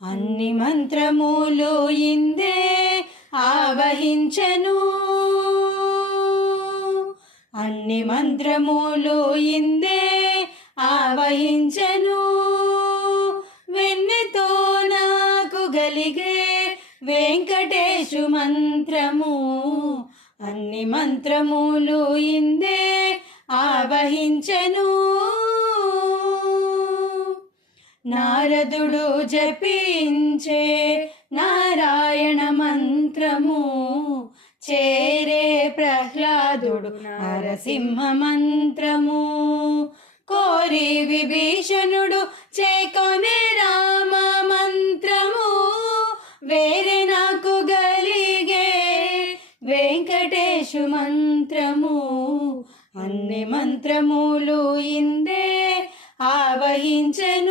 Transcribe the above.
అన్ని మంత్రములు ఇందే ఆవహించను, అన్ని మంత్రములు ఇందే ఆవహించను. వెన్నెతో నాకు గలిగే వెంకటేశు మంత్రము, అన్ని మంత్రములు ఇందే ఆవహించను. నారదుడు జపించే నారాయణ మంత్రము, చేరే ప్రహ్లాదుడు నరసింహ మంత్రము. కోరి విభీషణుడు చేకొనే రామ మంత్రము, వేరే నాకు గలిగే వెంకటేశు మంత్రము. అన్ని మంత్రములు ఇందే ఆవహించను.